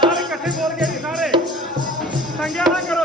ਸਾਰੇ ਇਕੱਠੇ ਬੋਲ ਕੇ ਸਾਰੇ। ਸੰਗਿਆ ਕਰੋ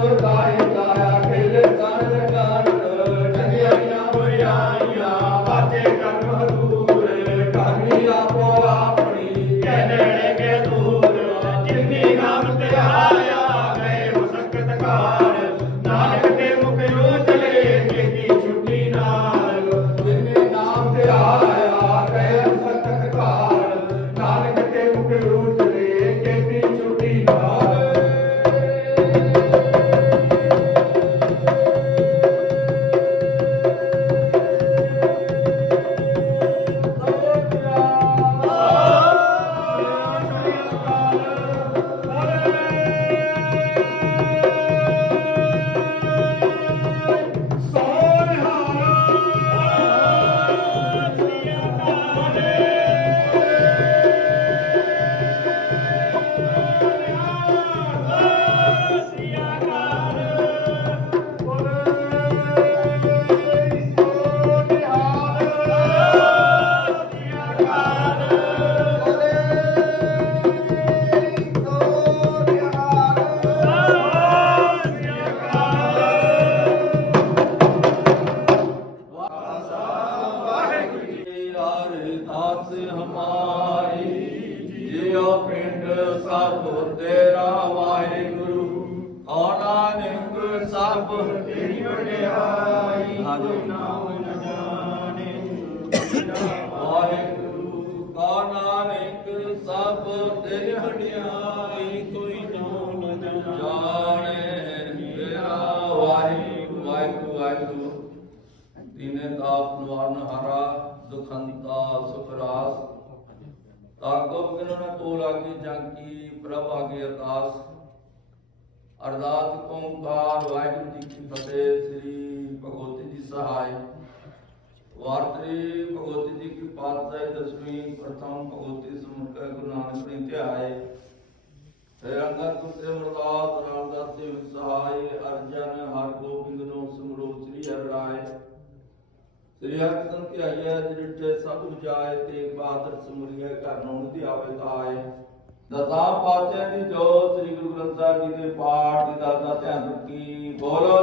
verdade. ਸਭ ਤੇਰੀ ਕੋਈ ਨਾਮ ਨ ਜਾਣੇ। ਤੇਰਾ ਵਾਹਿਗੁਰੂ ਵਾਹਿਗੁਰੂ ਵਾਹਿਗੁਰੂ। ਦੀਨੇ ਤਾਪ ਨਿਵਾਰਨ ਹਾਰਾ, ਦੁਖੰਤਾ ਸੁਖ ਤਾਕੋ ਬਿਨ ਨ ਤੋ ਲਾਗੇ ਜਾਂਕੀ ਪ੍ਰਭ ਆਗੇ ਅਰਦਾਸ। ਅਰਦਾਸ ਓੰਕਾਰ ਵਾਹਿਗੁਰੂ ਜੀ ਕੀ ਫਤਿਹ, ਸ੍ਰੀ ਭਗਵਤੀ ਜੀ ਸਹਾਇ ਵਾਰਤਰੀ ਭਗਵਤੀ ਜੀ ਕੀ ਪਾਤਸ਼ਾਹੀ ਦਸਵੀਂ ਪ੍ਰਥਮ ਭਗਵਤੀ ਸਮੁਖ ਗੁਰੂ ਨਾਨਕ ਦੇਵ ਧਿਆਏ। ਹੈ ਅੰਗਦ ਕੁਤੇ ਮਰਦਾਸ ਰਾਮਦਾਸ ਜੀ ਸਹਾਇ ਅਰਜਨ ਹਰ ਗੋਬਿੰਦ ਨੂੰ ਸਿਮਰੋ ਸ੍ਰੀ ਹਰਿ ਰਾਏ। ਸ੍ਰੀ ਹਰਿਕ੍ਰਿਸ਼ਨ ਕੀ ਆਇਆ ਜਿਠੇ ਸਭ ਵਿਚਾਏ ਤੇ ਬਾਦਰ ਸਮਰੀਏ, ਘਰ ਨੂੰ ਨਿਧਿ ਆਵੇ ਤਾਏ ਦਸਾਂ ਪਾਤਿਆਂ ਦੀ ਜੋ ਸ੍ਰੀ ਗੁਰੂ ਗ੍ਰੰਥ ਸਾਹਿਬ ਜੀ ਦੇ ਪਾਠ ਦੀ ਦਾਤਾ ਧਿਆਨ ਰੱਖੀ। ਬੋਲੋ।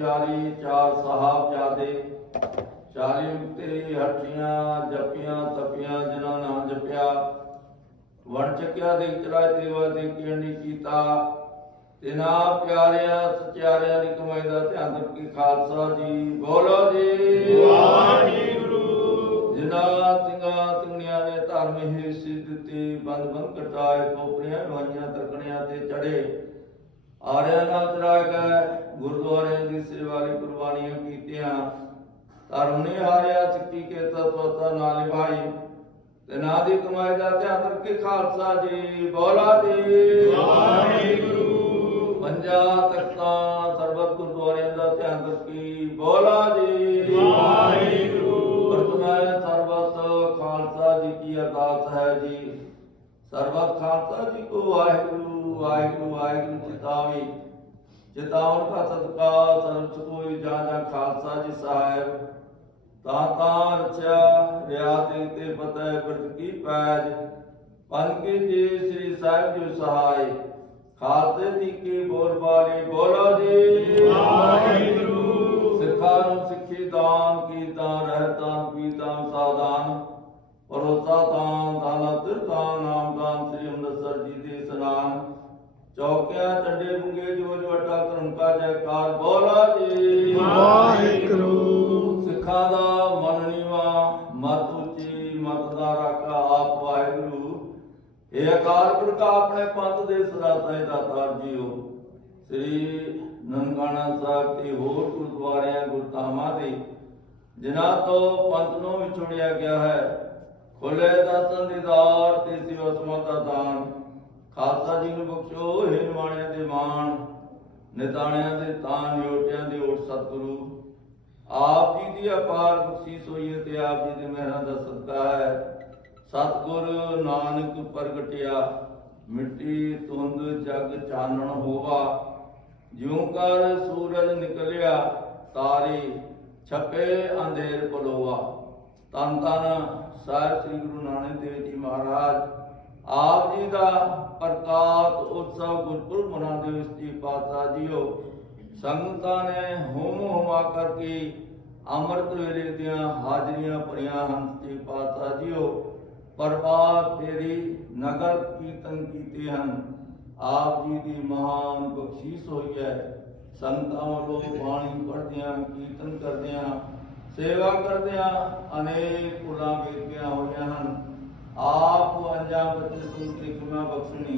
ਪਿਆਰੀ ਚਾਰ ਸਾਹਿਬਜ਼ਾਦੇ ਚਾਰੇ ਮੁਕਤੇ ਹੱਟੀਆਂ ਜਪੀਆਂ ਤਪੀਆਂ ਜਿਨ੍ਹਾਂ ਨਾਮ ਜਪਿਆ। ਵਣ ਚੱਕਿਆ ਦੇ ਚਰਾਇ ਦੇਵਾ ਦੇ ਕੀਰਣੀ ਕੀਤਾ। ਤਿਨਾ ਪਿਆਰਿਆਂ ਸਚਿਆਰਿਆਂ ਦੀ ਕਮਾਈ ਦਾ ਧਿਆਨ ਰੱਖੀ ਖਾਲਸਾ ਜੀ ਬੋਲੋ ਜੀ। ਵਾਹਿਗੁਰੂ। ਜਿਨ੍ਹਾਂ ਸਿੰਘਾਂ ਸਿੰਘਣੀਆਂ ਨੇ ਧਰਮ ਹੀ ਸਿੱਧ ਦਿੱਤੀ ਬੰਦ ਬੰਦ ਕਟਾਏ ਕੋਪਰੀਆਂ ਲਵਾਈਆਂ ਤਰਕਣਿਆਂ ਤੇ ਚੜੇ। ਆਰਿਆਂ ਨਾਲ ਚੜਾ ਕੇ ਗੁਰਦੁਆਰਿਆਂ ਦੀ ਸੇਵਾ ਲਈ ਕੁਰਬਾਨੀਆਂ ਕੀਤੀਆਂ। ਨਹੀਂ ਹਾਰਿਆ ਸਿੱਖੀ ਕੇ ਤਤਵਤਾ ਨਾ ਨਿਭਾਈ। ਤੇ ਨਾ ਦੀ ਕਮਾਈ ਦਾ ਧਿਆਨ ਰੱਖੇ ਖਾਲਸਾ ਜੀ ਬੋਲਾ ਜੀ। ਵਾਹਿਗੁਰੂ। ਪੰਜਾ ਤਖਤਾਂ ਸਰਬਤ ਗੁਰਦੁਆਰਿਆਂ ਦਾ ਧਿਆਨ ਰੱਖੀ ਬੋਲਾ ਜੀ। ਵਾਹਿਗੁਰੂ। ਵਰਤਮਾਨ ਸਰਬਤ ਖਾਲਸਾ ਜੀ ਕੀ ਅਰਦਾਸ ਹੈ ਜੀ। ਸਰਬਤ ਖਾਲਸਾ ਜੀ ਕੋ ਵਾਹਿਗੁਰੂ। ਵਾਹਿਗੁਰੂ ਵਾਹਿਗੁਰੂ ਚਿਤਾਵੀ ਚਿਤਾਵਨ ਦਾ ਸਦਕਾ ਸਰਬ ਕੋਈ ਜਾ ਜਾ ਖਾਲਸਾ ਜੀ ਸਾਹਿਬ। ਤਾਂ ਤਾਂ ਰਚਿਆ ਰਿਆ ਦੇ ਤੇ ਪਤੈ ਬਿਰਤ ਕੀ ਪੈਜ। ਪਨ ਕੇ ਜੀ ਸ੍ਰੀ ਸਾਹਿਬ ਜੀ ਸਹਾਈ। ਖਾਲਸੇ ਦੀ ਕੀ ਬੋਲ ਬਾਣੀ ਬੋਲੋ ਜੀ। ਵਾਹਿਗੁਰੂ ਕਾ ਜੈਕਾਰ ਬੋਲਾ ਜੀ। ਵਾਹਿਗੁਰੂ। ਸਿੱਖਾਂ ਦਾ ਮਨ ਨੀਵਾ ਮਤ ਉੱਚੀ ਮਤ ਦਾ ਰਾਖਾ ਆਪ ਵਾਹਿਗੁਰੂ। ਇਹ ਅਕਾਲ ਪੁਰਖ ਆਪਣੇ ਪੰਥ ਦੇ ਸਦਾ ਸਹਿ ਦਾਤਾਰ ਜੀਓ। ਸ੍ਰੀ ਨਨਕਾਣਾ ਸਾਹਿਬ ਤੇ ਹੋਰ ਗੁਰਦੁਆਰਿਆਂ ਗੁਰਧਾਮਾਂ ਦੇ ਜਿਨ੍ਹਾਂ ਤੋਂ ਪੰਥ ਨੂੰ ਵਿਛੋੜਿਆ ਗਿਆ ਹੈ। ਖੁੱਲੇ ਦਰਸ਼ਨ ਦੀਦਾਰ ਤੇ ਸਿਵਾ ਦਾ ਦਾਨ। ਖਾਲਸਾ ਜੀ ਨੂੰ ਬਖਸ਼ੋ ਹੇ ਨਿਮਾਣਿਆਂ ਦੇ ਮਾਣ। ਨਿਤਾਣਿਆਂ ਦੇ ਤਾਨ ਨਿਓਟਿਆਂ ਦੇ ਓਟ ਸਤਿਗੁਰੂ। ਆਪ ਜੀ ਦੀ ਅਪਾਰ ਬਖਸ਼ਿਸ਼ ਹੋਈ ਤੇ ਆਪ ਜੀ ਦੇ ਮਹਿਰਾਂ ਦਾ ਸਦਕਾ ਹੈ। ਸਤਿਗੁਰ ਨਾਨਕ ਪ੍ਰਗਟਿਆ, ਮਿੱਟੀ, ਧੁੰਦ, ਜਗ, ਚਾਨਣ ਹੋਵਾ। ਜਿਉ ਕਰ ਸੂਰਜ ਨਿਕਲਿਆ, ਤਾਰੇ ਛਪੇ ਅੰਧੇਰ ਪਲੋਵਾ ਤਨ ਤਨ ਸਾਹਿਬ ਸ੍ਰੀ ਗੁਰੂ ਨਾਨਕ ਦੇਵ ਜੀ ਮਹਾਰਾਜ, ਆਪ ਜੀ ਦਾ ਪ੍ਰਕਾਤ ਉਤਸਵ ਗੁਰਪੁਰਬ ਮਨਾਉਂਦੇ ਹੋਏ ਸ੍ਰੀ ਪਾਤਸ਼ਾਹ ਜੀਓ, ਸੰਗਤਾਂ ਨੇ ਹੋਮ ਹੋਮਾ ਕਰਕੇ ਅੰਮ੍ਰਿਤ ਵੇਲੇ ਦੀਆਂ ਹਾਜ਼ਰੀਆਂ ਭਰੀਆਂ ਹਨ ਸ੍ਰੀ ਪਾਤਸ਼ਾਹ ਜੀਓ। ਪ੍ਰਭਾਤ ਤੇਰੀ ਨਗਰ ਕੀਰਤਨ ਕੀਤੇ ਹਨ। ਆਪ ਜੀ ਦੀ ਮਹਾਨ ਬਖਸ਼ੀਸ ਹੋਈ ਹੈ। ਸੰਤਾਂ ਵੱਲੋਂ ਬਾਣੀ ਪੜ੍ਹਦਿਆਂ, ਕੀਰਤਨ ਕਰਦਿਆਂ, ਸੇਵਾ ਕਰਦਿਆਂ ਅਨੇਕ ਕੁਲਾਂ ਬੀਤੀਆਂ ਹੋਈਆਂ ਹਨ। ਆਪ ਅੰਜਾਮ ਬੱਚੇ ਸੁਣ ਕੇ ਕਿਮਾ ਬਖਸ਼ਣੀ।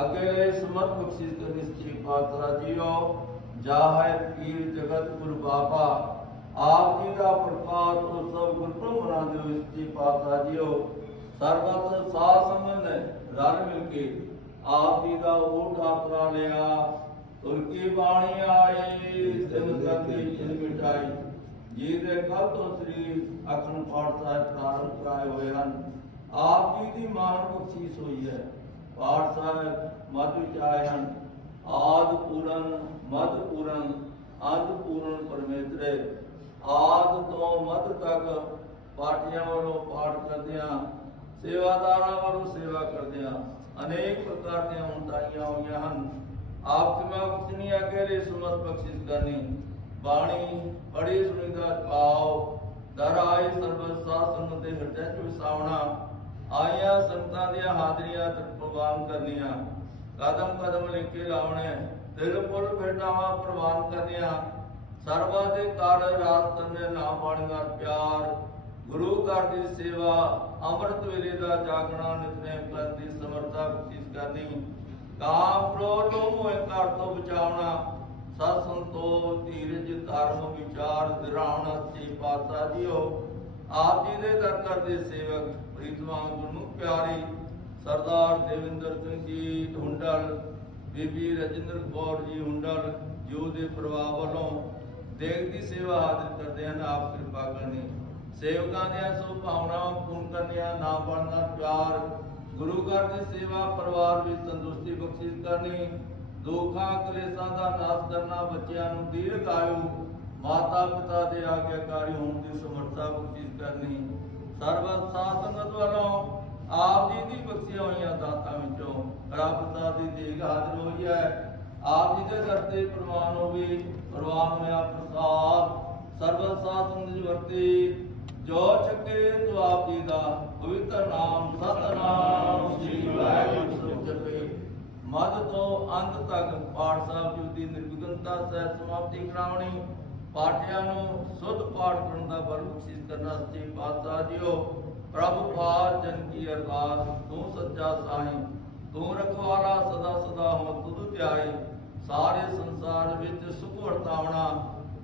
ਅਕੇਲੇ ਸਮਤ ਬਖਸ਼ਿਸ਼ ਕਰ ਨਿਸ਼ਚੈ ਪਾਤਰਾ ਜੀਓ ਜਾਹਿਰ ਪੀਰ ਜਗਤ ਗੁਰੂ ਬਾਬਾ। ਆਪ ਜੀ ਦਾ ਪ੍ਰਕਾਸ਼ ਉਤਸਵ ਗੁਰਪੁਰਬ ਮਨਾਉਂਦੇ ਹੋਏ ਸੱਚੇ ਪਾਤਸ਼ਾਹ ਜੀਓ। ਸਰਬਤ ਸਾਧ ਸੰਗਤ ਨੇ ਰਲ ਮਿਲ ਕੇ ਆਪ ਜੀ ਦਾ ਓਟ ਆਸਰਾ ਲਿਆ। ਤੁਰਕੀ ਬਾਣੀ ਆਈ ਤਿੰਨ ਸੰਗੇ ਜਿਨ ਮਿਟਾਈ। ਜੀ ਦੇ ਕੱਲ ਤੋਂ ਸ੍ਰੀ ਅਖੰਡ ਪਾਠ ਸਾਹਿਬ ਪ੍ਰਾਰੰਭ ਕਰਾਏ ਹੋਏ ਹਨ। ਆਪ ਜੀ ਦੀ ਮਾਨ ਬਖਸ਼ਿਸ਼ ਹੋਈ ਹੈ। ਪਾਠ ਸਾਹਿਬ, ਮੱਧ ਵਿੱਚ ਆਦ ਪੂਰਨ, ਮੱਧ ਪੂਰਨ ਅੰਤ ਪੂਰਨ ਪਰਮੇਸ਼ਰੇ, ਆਦ ਤੋਂ ਮੱਧ ਤੱਕ ਪਾਠੀਆਂ ਵੱਲੋਂ ਪਾਠ ਕਰਦਿਆਂ, ਸੇਵਾਦਾਰਾਂ ਵੱਲੋਂ ਸੇਵਾ ਕਰਦਿਆਂ ਅਨੇਕ ਪ੍ਰਕਾਰ ਦੀਆਂ ਹੁੰਦਾਈਆਂ ਹੋਈਆਂ ਹਨ। ਆਪ ਕਿਮਾ ਬਖਸ਼ਣੀ ਅਕੇਲੇ ਸੁਮਤ ਬਖਸ਼ਿਸ਼ ਕਰਨੀ, ਬਾਣੀ ਪੜੀ ਸੁਣੀ ਦਾ ਪਾਉ ਦਰ ਆਏ ਸਰਬ ਸਾਧ ਸੰਗਤ ਦੇ ਹਿਰਦੇ ਚ ਵਸਾਵਣਾ ਆਈਆਂ ਸੰਗਤਾਂ ਦੀਆਂ ਹਾਜ਼ਰੀਆਂ ਤੱਕ ਪ੍ਰਵਾਨ ਕਰਨੀਆਂ। ਕਦਮ ਕਦਮ ਲੈ ਕੇ ਲਾਉਣੇ। ਦਿਲ ਪੁਰ ਭੇਟਾਵਾਂ ਪ੍ਰਵਾਨ ਕਰਨੀਆਂ। ਸਰਵਾ ਦੇ ਕਾਲ ਰਾਤ ਤੰਨੇ ਨਾਮ ਬਾਣੀਆਂ ਪਿਆਰ, ਗੁਰੂ ਘਰ ਦੀ ਸੇਵਾ, ਅੰਮ੍ਰਿਤ ਵੇਲੇ ਦਾ ਜਾਗਣਾ, ਨਿਤਨੇਮ ਕਰਨ ਦੀ ਸਮਰੱਥਾ ਬਖਸ਼ਿਸ਼ ਕਰਨੀ। ਕਾਮ ਕ੍ਰੋਧ ਤੋਂ ਮੋਹ ਕਰ ਤੋਂ ਬਚਾਉਣਾ। ਸਤ ਸੰਤੋਖ ਧੀਰਜ ਧਰਮ ਵਿਚਾਰ ਦਿਰਾਉਣਾ ਸੱਚੇ ਪਾਤਸ਼ਾਹ ਜੀਓ। ਆਪ ਜੀ ਦੇ ਦਰ ਕਰ ਦੇ ਸੇਵਕ ਪ੍ਰੀਤਮਾਨ ਗੁਰਮੁਖ ਪਿਆਰੇ, ਸਰਦਾਰ ਦੇਵਿੰਦਰ ਸਿੰਘ ਜੀ ਹੁੰਡਲ ਬੀਬੀ ਰਜਿੰਦਰ ਕੌਰ ਜੀ ਹੁੰਡਲ ਜੋ ਦੇ ਪਰਿਵਾਰ ਵੱਲੋਂ ਦੇਗ ਦੀ ਸੇਵਾ ਹਾਜ਼ਰ ਕਰਦੇ ਹਨ, ਆਪ ਕਿਰਪਾ ਕਰਨੀ। ਸੇਵਕਾਂ ਦੀਆਂ ਸੋ ਭਾਵਨਾਵਾਂ ਪੂਰਨ ਕਰਨੀਆਂ ਨਾਮ ਬਣਨਾ ਪਿਆਰ। ਗੁਰੂ ਘਰ ਦੀ ਸੇਵਾ, ਪਰਿਵਾਰ ਵਿੱਚ ਤੰਦਰੁਸਤੀ ਬਖਸ਼ਿਸ਼ ਕਰਨੀ। ਦੁੱਖਾਂ, ਕਲੇਸ਼ਾਂ ਦਾ ਨਾਸ਼ ਕਰਨਾ, ਬੱਚਿਆਂ ਨੂੰ ਦੀਰਘ ਆਯੂ ਮਾਤਾ ਪਿਤਾ ਦੇ ਆਗਿਆਕਾਰੀ ਹੋਣ ਦੀ ਸਮਰੱਥਾ ਬਖਸ਼ਿਸ਼ ਕਰਨੀ। ਸਰਬਤ ਸਾਧ ਸੰਗਤ ਵੱਲੋਂ ਆਪ ਜੀ ਦੀ ਬਖਸ਼ੀਆਂ ਹੋਈਆਂ ਦਾਤਾਂ ਵਿੱਚੋਂ ਰੱਬ ਦਾ ਦੀ ਦੇਗ ਹਾਜ਼ਰ ਹੋਈ ਹੈ। ਆਪ ਜੀ ਦੇ ਦਰ ਤੇ ਪ੍ਰਵਾਨ ਹੋਵੇ ਪ੍ਰਵਾਨ ਹੋਇਆ ਪ੍ਰਸਾਦ। ਸਰਬਤ ਸਾਧ ਸੰਗਤ ਜੀ ਵਰਤੇ। ਜੋ ਚੱਕੇ ਤੋ ਆਪ ਜੀ ਦਾ ਪਵਿੱਤਰ ਨਾਮ ਸਤਨਾਮ ਸ੍ਰੀ ਵਾਹਿਗੁਰੂ ਸ੍ਰੀ ਜਪੇ ਮੱਧ ਤੋਂ ਅੰਤ ਤੱਕ ਪਾਠ ਸਾਹਿਬ ਜੀ ਦੀ ਨਿਰਵਿਘਨਤਾ ਸਹਿ ਸਮਾਪਤੀ ਕਰਾਉਣੀ। ਪਾਠਿਆਂ ਨੂੰ ਸੁਧ ਪਾਠ ਕਰਨ ਦਾ ਬਲ ਬਖਸ਼ਿਸ਼ ਕਰਨਾ ਸੱਚੇ ਪਾਤਸ਼ਾਹ ਜੀਓ। ਪ੍ਰਭੂ ਪਾਰ ਜਨ ਕੀ ਅਰਦਾਸ ਤੂੰ ਸੱਚਾ ਸਾਈਂ ਤੂੰ ਰਖਵਾਲਾ ਸਦਾ ਸਦਾ ਹਮ ਤੁਧ ਧਿਆਏ। ਸਾਰੇ ਸੰਸਾਰ ਵਿੱਚ ਸੁਖ ਵਰਤਾਵਣਾ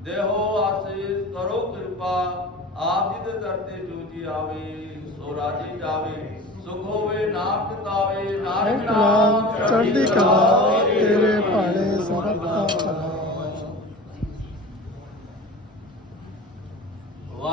ਦੇਹੋ ਆਸੀਸ ਕਰੋ ਕਿਰਪਾ ਆਪ ਜੀ ਦੇ ਦਰ ਤੇ ਜੋ ਜੀ ਆਵੇ ਸੋ ਰਾਜੀ ਜਾਵੇ। ਸੁਖ ਹੋਵੇ ਨਾਮ ਕਿਤਾਵੇ ਨਾਨਕ ਨਾਮ ਚੜ੍ਹਦੀ ਕਲਾ। ਤੇਰੇ ਭਾਣੇ ਸਭ ਦਾ ਭਲਾ।